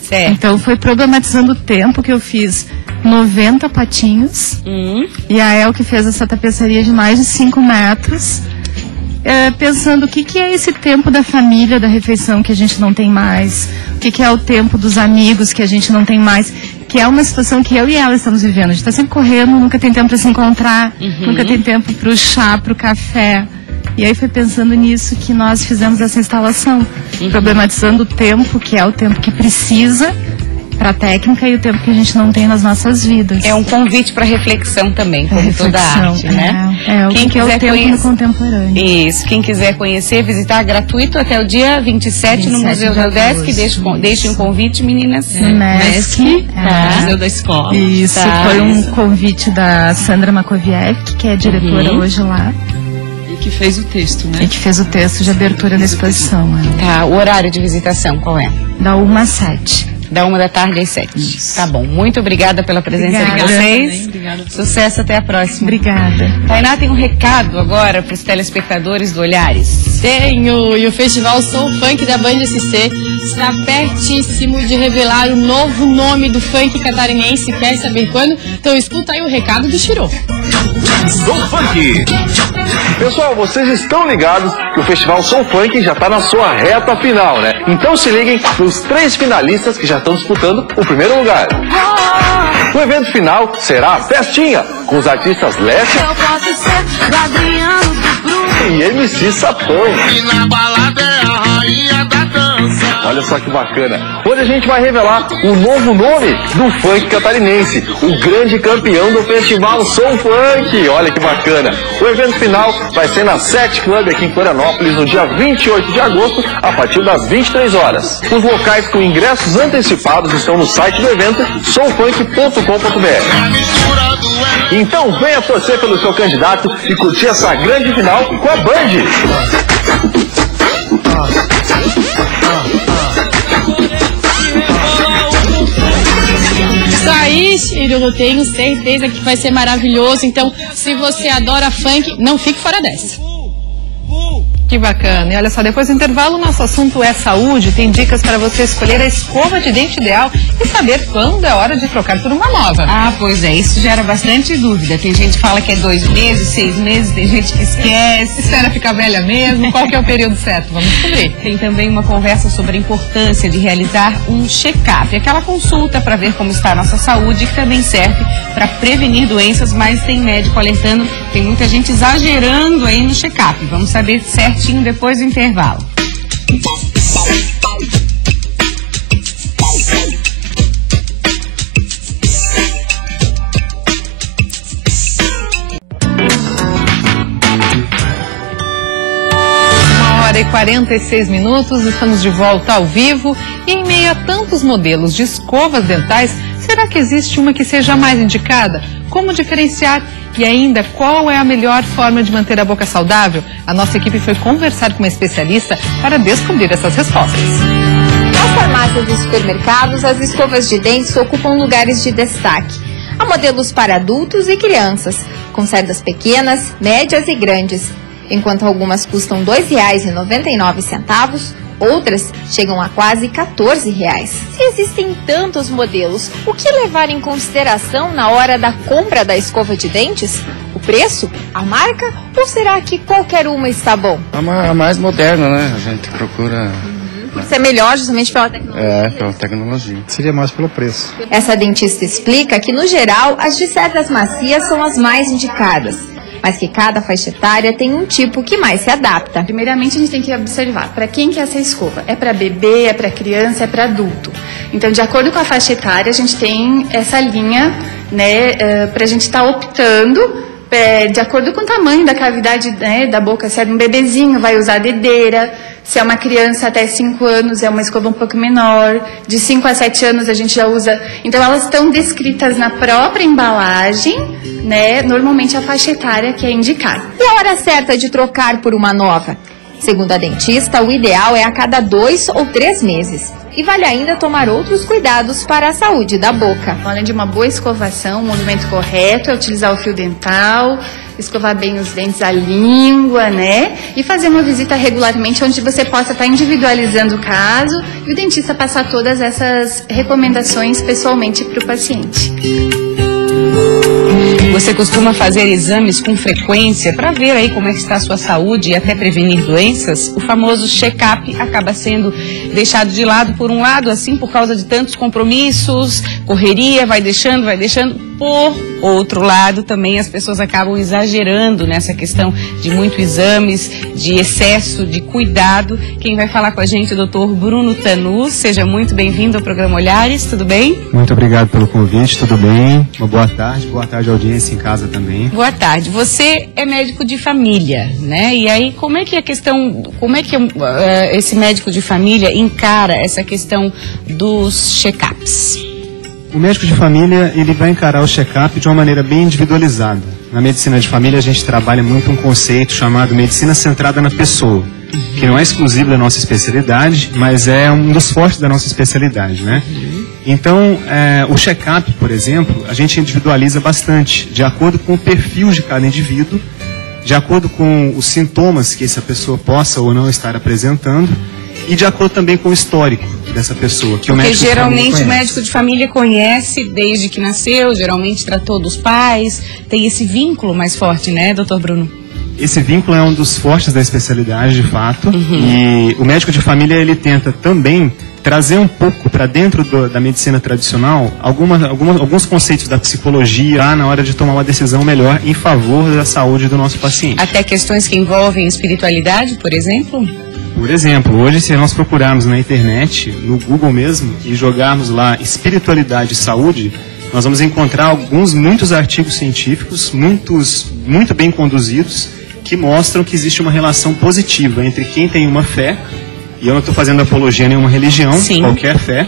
Certo. Então foi problematizando o tempo que eu fiz 90 patinhos e a Elke fez essa tapeçaria de mais de 5 metros. Pensando o que é esse tempo da família, da refeição que a gente não tem mais, o que é o tempo dos amigos que a gente não tem mais, que é uma situação que eu e ela estamos vivendo. A gente está sempre correndo, nunca tem tempo para se encontrar, nunca tem tempo para o chá, para o café. E aí foi pensando nisso que nós fizemos essa instalação, problematizando o tempo, que é o tempo que precisa para a técnica e o tempo que a gente não tem nas nossas vidas. É um convite para reflexão também, como toda arte, né? Quem quiser é o tempo no contemporâneo. Isso, quem quiser conhecer, visitar gratuito até o dia 27 no Museu da UDESC. Deixe um convite, meninas. No MESC, Museu da Escola. Isso, foi um convite da Sandra Makovievski, que é diretora hoje lá. E que fez o texto, né? E que fez o texto de abertura da exposição. Tá, o horário de visitação qual é? Da 1 às 7. Da 1 da tarde às 7. Isso. Tá bom. Muito obrigada pela presença de vocês. Obrigada. Sucesso, até a próxima. Obrigada. Tainá tem um recado agora para os telespectadores do Olhares. Tenho. E o Festival Soul Funk da Band SC está pertíssimo de revelar o novo nome do funk catarinense. Quer saber quando? Então escuta aí o recado do Chirô. Soul Funk. Pessoal, vocês estão ligados que o Festival Soul Funk já está na sua reta final, né? Então se liguem nos 3 finalistas que já estão disputando o primeiro lugar. O evento final será a festinha, com os artistas Leste e MC Sapão. E na balada é a rainha da dança. Olha só que bacana. Hoje a gente vai revelar o novo nome do funk catarinense, o grande campeão do Festival Soul Funk. Olha que bacana. O evento final vai ser na 7 Club aqui em Florianópolis no dia 28 de agosto, a partir das 23 horas. Os locais com ingressos antecipados estão no site do evento soulfunk.com.br. Então venha torcer pelo seu candidato e curtir essa grande final com a Band. Isso aí, Chiro, eu tenho certeza que vai ser maravilhoso. Então, se você adora funk, não fique fora dessa. Que bacana. E olha só, depois do intervalo, nosso assunto é saúde. Tem dicas para você escolher a escova de dente ideal e saber quando é hora de trocar por uma nova. Ah, pois é. Isso gera bastante dúvida. Tem gente que fala que é 2 meses, 6 meses, tem gente que esquece. Espera ficar velha mesmo. Qual que é o período certo? Vamos descobrir. Tem também uma conversa sobre a importância de realizar um check-up. Aquela consulta para ver como está a nossa saúde, que também serve para prevenir doenças, mas tem médico alertando, tem muita gente exagerando aí no check-up. Vamos saber certinho depois do intervalo. E 46 minutos, estamos de volta ao vivo e em meio a tantos modelos de escovas dentais, Será que existe uma que seja mais indicada? Como diferenciar? E ainda, qual é a melhor forma de manter a boca saudável? A nossa equipe foi conversar com uma especialista para descobrir essas respostas. Nas farmácias e supermercados, as escovas de dentes ocupam lugares de destaque. Há modelos para adultos e crianças, com saídas pequenas, médias e grandes. Enquanto algumas custam R$ 2,99, outras chegam a quase R$ 14. Se existem tantos modelos, o que levar em consideração na hora da compra da escova de dentes? O preço? A marca? Ou será que qualquer uma está bom? A mais moderna, né? A gente procura... Por ser melhor justamente pela tecnologia? Pela tecnologia. Seria mais pelo preço. Essa dentista explica que, no geral, as de cerdas macias são as mais indicadas, mas que cada faixa etária tem um tipo que mais se adapta. Primeiramente, a gente tem que observar para quem que é essa escova. É para bebê, é para criança, é para adulto. Então, de acordo com a faixa etária, a gente tem essa linha, né, para a gente estar optando de acordo com o tamanho da cavidade, né, da boca. Se é um bebezinho, vai usar dedeira. Se é uma criança até 5 anos, é uma escova um pouco menor. De 5 a 7 anos, a gente já usa... Então, elas estão descritas na própria embalagem, né? Normalmente, a faixa etária que é indicada. E a hora certa de trocar por uma nova? Segundo a dentista, o ideal é a cada 2 ou 3 meses. E vale ainda tomar outros cuidados para a saúde da boca. Além de uma boa escovação, um movimento correto é utilizar o fio dental, escovar bem os dentes, a língua, né? E fazer uma visita regularmente onde você possa estar individualizando o caso e o dentista passar todas essas recomendações pessoalmente para o paciente. Você costuma fazer exames com frequência para ver aí como é que está a sua saúde e até prevenir doenças? O famoso check-up acaba sendo deixado de lado, por um lado, assim, por causa de tantos compromissos, correria, vai deixando. Por outro lado, também as pessoas acabam exagerando nessa questão de muitos exames, de excesso de cuidado. Quem vai falar com a gente é o Dr. Bruno Tanus. Seja muito bem-vindo ao programa Olhares, tudo bem? Muito obrigado pelo convite, tudo bem? Uma boa tarde audiência em casa também. Boa tarde. Você é médico de família, né? E aí, como é que esse médico de família encara essa questão dos check-ups? O médico de família, ele vai encarar o check-up de uma maneira bem individualizada. Na medicina de família, a gente trabalha muito um conceito chamado medicina centrada na pessoa, que não é exclusivo da nossa especialidade, mas é um dos fortes da nossa especialidade, né? Então, o check-up, por exemplo, a gente individualiza bastante, de acordo com o perfil de cada indivíduo, de acordo com os sintomas que essa pessoa possa ou não estar apresentando, e de acordo também com o histórico dessa pessoa. Que porque geralmente o médico de família conhece desde que nasceu, geralmente tratou dos pais, tem esse vínculo mais forte, né, doutor Bruno? Esse vínculo é um dos fortes da especialidade, de fato, e o médico de família, ele tenta também trazer um pouco para dentro da medicina tradicional alguns conceitos da psicologia lá na hora de tomar uma decisão melhor em favor da saúde do nosso paciente. Até questões que envolvem espiritualidade, por exemplo? Por exemplo, hoje, se nós procurarmos na internet, no Google mesmo, e jogarmos lá espiritualidade e saúde, nós vamos encontrar muitos artigos científicos, muito bem conduzidos, que mostram que existe uma relação positiva entre quem tem uma fé, e eu não estou fazendo apologia a nenhuma religião, qualquer fé,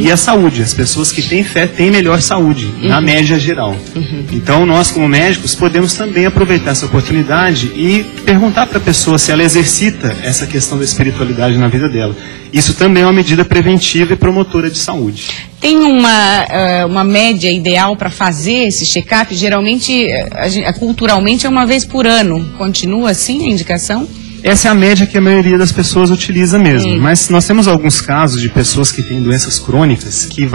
e a saúde. As pessoas que têm fé têm melhor saúde, na média geral. Então, nós, como médicos, podemos também aproveitar essa oportunidade e perguntar para a pessoa se ela exercita essa questão da espiritualidade na vida dela. Isso também é uma medida preventiva e promotora de saúde. Tem uma média ideal para fazer esse check-up? Geralmente, culturalmente, é uma vez por ano. Continua assim a indicação? Essa é a média que a maioria das pessoas utiliza mesmo. Mas nós temos alguns casos de pessoas que têm doenças crônicas que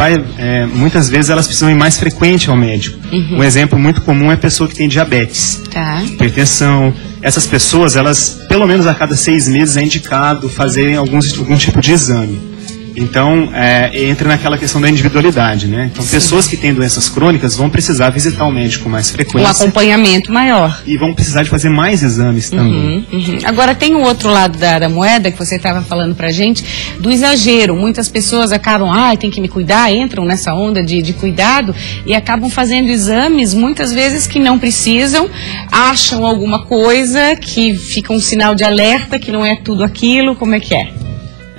muitas vezes elas precisam ir mais frequente ao médico. Um exemplo muito comum é a pessoa que tem diabetes, hipertensão. Essas pessoas, elas, pelo menos a cada 6 meses é indicado fazerem algum tipo de exame. Então, entra naquela questão da individualidade, né? Então, pessoas que têm doenças crônicas vão precisar visitar o médico com mais frequência. Um acompanhamento maior. E vão precisar de fazer mais exames também. Agora, tem o outro lado da moeda que você estava falando pra gente, do exagero. Muitas pessoas acabam, tem que me cuidar, entram nessa onda de cuidado e acabam fazendo exames, muitas vezes que não precisam, acham alguma coisa que fica um sinal de alerta, que não é tudo aquilo. Como é que é?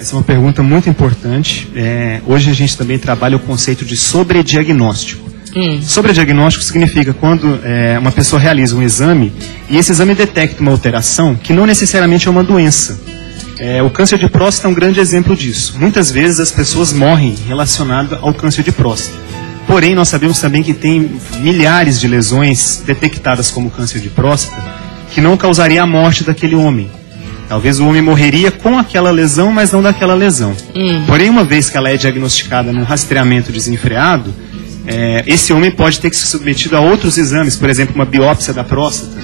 Essa é uma pergunta muito importante. Hoje a gente também trabalha o conceito de sobrediagnóstico. Sobrediagnóstico significa quando uma pessoa realiza um exame e esse exame detecta uma alteração que não necessariamente é uma doença. O câncer de próstata é um grande exemplo disso. Muitas vezes as pessoas morrem relacionadas ao câncer de próstata. Porém, nós sabemos também que tem milhares de lesões detectadas como câncer de próstata que não causaria a morte daquele homem. Talvez o homem morreria com aquela lesão, mas não daquela lesão. Porém, uma vez que ela é diagnosticada num rastreamento desenfreado, esse homem pode ter que ser submetido a outros exames, por exemplo, uma biópsia da próstata,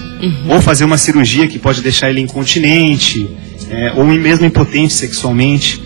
ou fazer uma cirurgia que pode deixar ele incontinente, ou mesmo impotente sexualmente.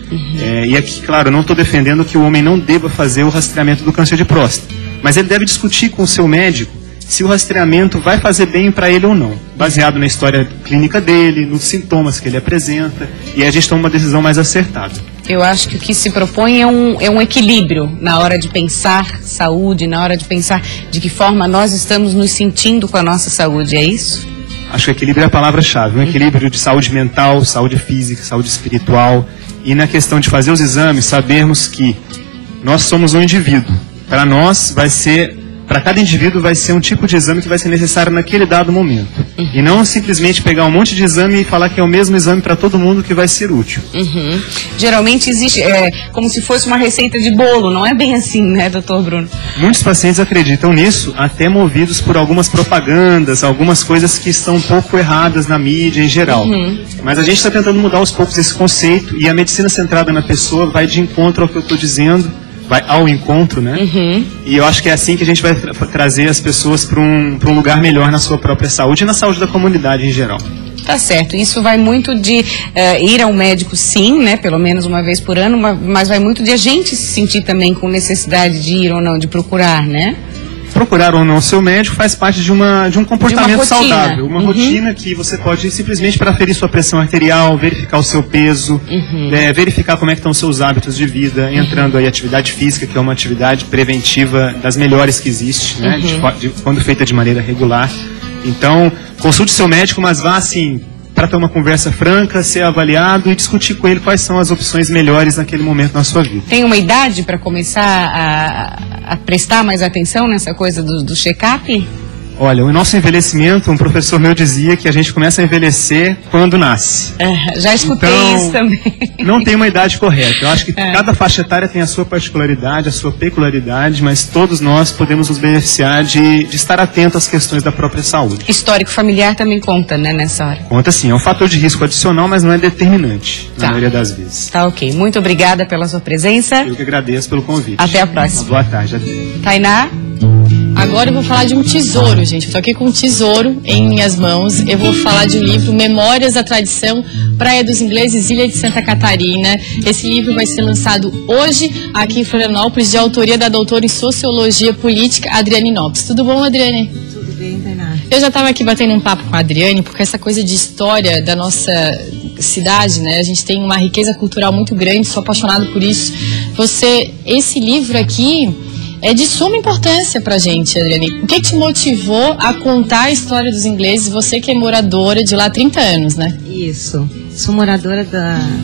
E aqui, claro, eu não estou defendendo que o homem não deva fazer o rastreamento do câncer de próstata, mas ele deve discutir com o seu médico se o rastreamento vai fazer bem para ele ou não, baseado na história clínica dele, nos sintomas que ele apresenta, e aí a gente toma uma decisão mais acertada. Eu acho que o que se propõe é um equilíbrio na hora de pensar saúde, na hora de pensar de que forma nós estamos nos sentindo com a nossa saúde, é isso? Acho que equilíbrio é a palavra-chave, um equilíbrio de saúde mental, saúde física, saúde espiritual, e na questão de fazer os exames, sabermos que nós somos um indivíduo. Para nós vai ser... Para cada indivíduo vai ser um tipo de exame que vai ser necessário naquele dado momento. E não simplesmente pegar um monte de exame e falar que é o mesmo exame para todo mundo que vai ser útil. Geralmente existe, como se fosse uma receita de bolo, não é bem assim, né, doutor Bruno? Muitos pacientes acreditam nisso, até movidos por algumas propagandas, algumas coisas que estão um pouco erradas na mídia em geral. Mas a gente está tentando mudar aos poucos esse conceito, e a medicina centrada na pessoa vai de encontro ao que eu estou dizendo, vai ao encontro, né? E eu acho que é assim que a gente vai trazer as pessoas para um lugar melhor na sua própria saúde e na saúde da comunidade em geral. Tá certo, isso vai muito de ir ao médico, sim, né, pelo menos uma vez por ano, mas vai muito de a gente se sentir também com necessidade de ir ou não, de procurar, né? Procurar ou não o seu médico faz parte de um comportamento saudável, uma rotina que você pode ir simplesmente para aferir sua pressão arterial, verificar o seu peso, verificar como é que estão os seus hábitos de vida, entrando aí atividade física, que é uma atividade preventiva das melhores que existe, né, quando feita de maneira regular. Então, consulte seu médico, mas vá assim, para ter uma conversa franca, ser avaliado e discutir com ele quais são as opções melhores naquele momento na sua vida. Tem uma idade para começar a prestar mais atenção nessa coisa do check-up? Olha, o nosso envelhecimento, um professor meu dizia que a gente começa a envelhecer quando nasce. Já escutei isso também. Não tem uma idade correta. Eu acho que cada faixa etária tem a sua particularidade, a sua peculiaridade, mas todos nós podemos nos beneficiar de estar atento às questões da própria saúde. Histórico familiar também conta, né, nessa hora? Conta sim, é um fator de risco adicional, mas não é determinante, na maioria das vezes. Tá ok. Muito obrigada pela sua presença. Eu que agradeço pelo convite. Até a próxima. Uma boa tarde. Tainá? Agora eu vou falar de um tesouro, gente. Eu tô aqui com um tesouro em minhas mãos. Eu vou falar de um livro, Memórias da Tradição, Praia dos Ingleses, Ilha de Santa Catarina. Esse livro vai ser lançado hoje aqui em Florianópolis, de autoria da doutora em Sociologia Política, Adriane Nopes. Tudo bom, Adriane? Tudo bem, Tainá. Eu já estava aqui batendo um papo com a Adriane, porque essa coisa de história da nossa cidade, né? A gente tem uma riqueza cultural muito grande, sou apaixonada por isso. Esse livro aqui é de suma importância pra gente, Adriane. O que te motivou a contar a história dos ingleses? Você que é moradora de lá há 30 anos, né? Isso. Sou moradora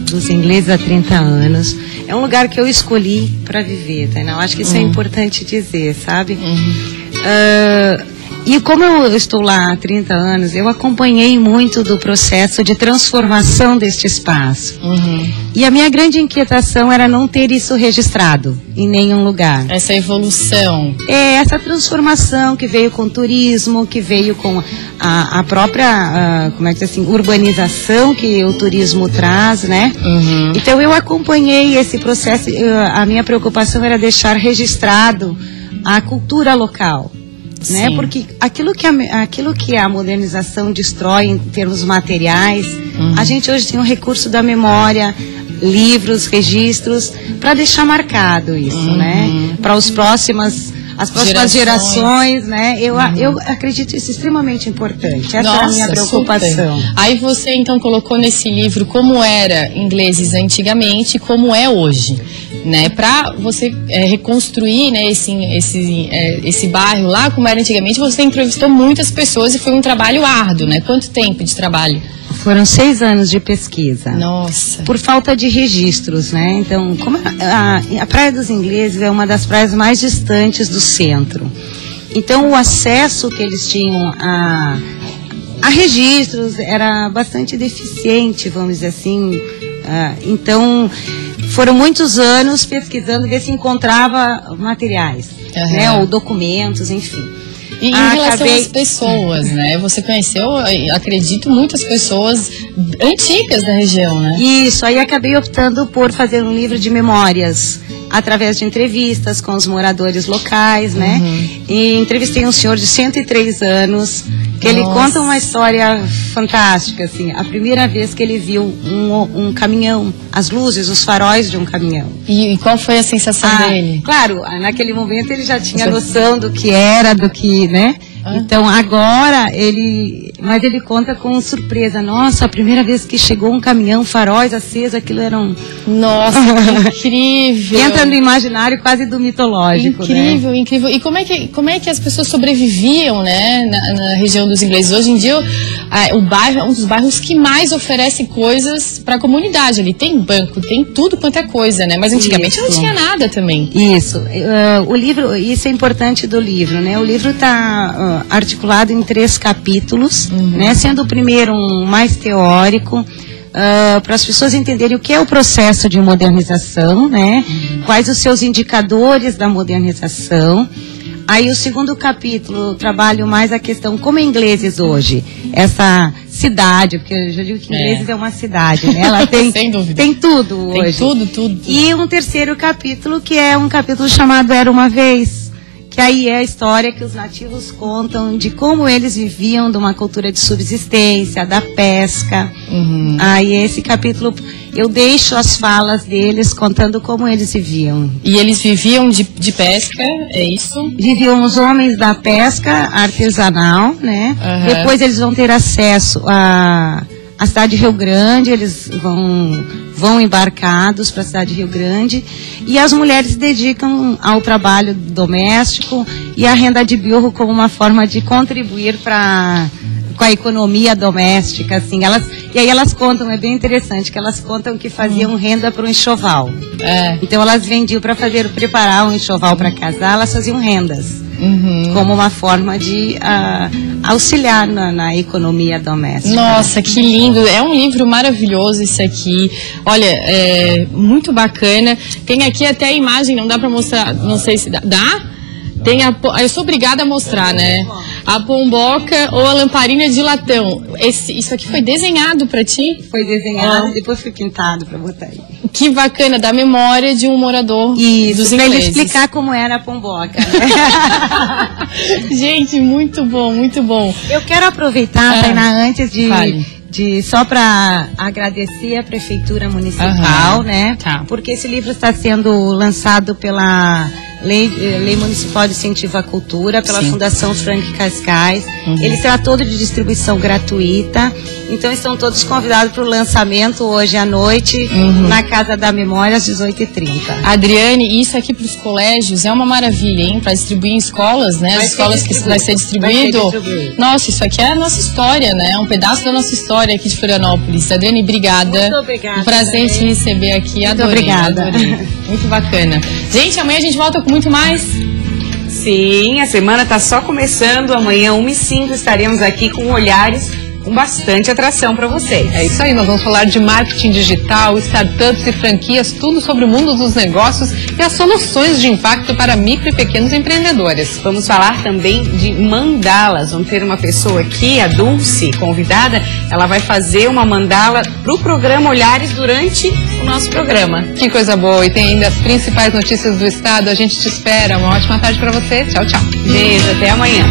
dos ingleses há 30 anos. É um lugar que eu escolhi para viver, tá? Eu acho que isso é importante dizer, sabe? E como eu estou lá há 30 anos, eu acompanhei muito do processo de transformação deste espaço. E a minha grande inquietação era não ter isso registrado em nenhum lugar. Essa evolução. Essa transformação que veio com o turismo, que veio com a própria, como é que diz assim, urbanização que o turismo traz, né? Então eu acompanhei esse processo, a minha preocupação era deixar registrado a cultura local. Né? Porque aquilo que a modernização destrói em termos materiais, a gente hoje tem o recurso da memória, livros, registros, para deixar marcado isso, né? Para as próximas gerações, né? Eu acredito isso extremamente importante. Essa é a minha preocupação. Super. Aí você então colocou nesse livro como era ingleses antigamente e como é hoje, né, para você reconstruir, né, esse bairro lá como era antigamente. Você entrevistou muitas pessoas e foi um trabalho árduo, né? Quanto tempo de trabalho? Foram 6 anos de pesquisa. Nossa. Por falta de registros, né? Então, como a Praia dos Ingleses é uma das praias mais distantes do centro. Então, o acesso que eles tinham a registros era bastante deficiente, vamos dizer assim. Então, foram muitos anos pesquisando, ver se encontrava materiais, né? Ou documentos, enfim. E em relação às pessoas, né? Você conheceu, acredito, muitas pessoas antigas da região, né? Isso, aí acabei optando por fazer um livro de memórias, através de entrevistas com os moradores locais, né? E entrevistei um senhor de 103 anos, que ele conta uma história fantástica, assim. A primeira vez que ele viu um caminhão, as luzes, os faróis de um caminhão. E qual foi a sensação dele? Claro, naquele momento ele já tinha noção do que era, do que, né? Então agora mas ele conta com surpresa. Nossa, a primeira vez que chegou um caminhão, faróis acesos, aquilo era um... Nossa, que incrível! Entra no imaginário quase do mitológico, incrível, né? Incrível. E como é que as pessoas sobreviviam, né, na região dos ingleses? Hoje em dia, o bairro é um dos bairros que mais oferece coisas para a comunidade. Ali tem banco, tem tudo quanto é coisa, né? Mas antigamente não tinha nada também. Isso. O livro, isso é importante do livro, né? O livro está articulado em 3 capítulos, né? Sendo o primeiro um mais teórico, para as pessoas entenderem o que é o processo de modernização, né? Quais os seus indicadores da modernização. Aí o segundo capítulo, eu trabalho mais a questão como é Ingleses hoje, essa cidade, porque eu já digo que Ingleses é uma cidade, né? Ela tem, sem dúvida. Tem tudo hoje. Tem tudo. E um terceiro capítulo, que é um capítulo chamado Era Uma Vez, que aí é a história que os nativos contam de como eles viviam, de uma cultura de subsistência, da pesca. Aí esse capítulo eu deixo as falas deles contando como eles viviam. E eles viviam de pesca, é isso? Viviam os homens da pesca artesanal, né? Depois eles vão ter acesso à cidade de Rio Grande, eles vão embarcados para a cidade de Rio Grande, e as mulheres se dedicam ao trabalho doméstico e à renda de bilro como uma forma de contribuir com a economia doméstica, assim. E aí elas contam, é bem interessante, que elas contam que faziam renda para um enxoval. Então elas vendiam para preparar um enxoval para casar, elas faziam rendas. Como uma forma de auxiliar na economia doméstica. Nossa, que lindo! É um livro maravilhoso esse aqui. Olha, é muito bacana. Tem aqui até a imagem, não dá para mostrar, não sei se dá? Tem eu sou obrigada a mostrar, né? A pomboca ou a lamparina de latão. Isso aqui foi desenhado para ti? Foi desenhado, depois foi pintado para botar aí. Que bacana, da memória de um morador dos ingleses. Para ele explicar como era a pomboca, né? Gente, muito bom, muito bom. Eu quero aproveitar, Tainá, antes só para agradecer a Prefeitura Municipal, né? Porque esse livro está sendo lançado pela Lei Municipal de Incentivo à Cultura, pela Fundação Frank Cascais. Ele será todo de distribuição gratuita. Então estão todos convidados para o lançamento hoje à noite, na Casa da Memória, às 18h30. Adriane, isso aqui para os colégios é uma maravilha, hein? Para distribuir em escolas, né? As escolas que vai ser distribuído. Nossa, isso aqui é a nossa história, né? Um pedaço da nossa história aqui de Florianópolis. Adriane, obrigada. Muito obrigada. Um prazer em te receber aqui. Adorei. Muito obrigada. Adorei. Muito bacana. Gente, amanhã a gente volta com muito mais. Sim, a semana está só começando. Amanhã, 1h05, estaremos aqui com olhares com bastante atração para vocês. É isso aí, nós vamos falar de marketing digital, startups e franquias, tudo sobre o mundo dos negócios e as soluções de impacto para micro e pequenos empreendedores. Vamos falar também de mandalas. Vamos ter uma pessoa aqui, a Dulce, convidada. Ela vai fazer uma mandala para o programa Olhares durante o nosso programa. Que coisa boa! E tem ainda as principais notícias do estado. A gente te espera. Uma ótima tarde para você. Tchau, tchau. Beijo, até amanhã.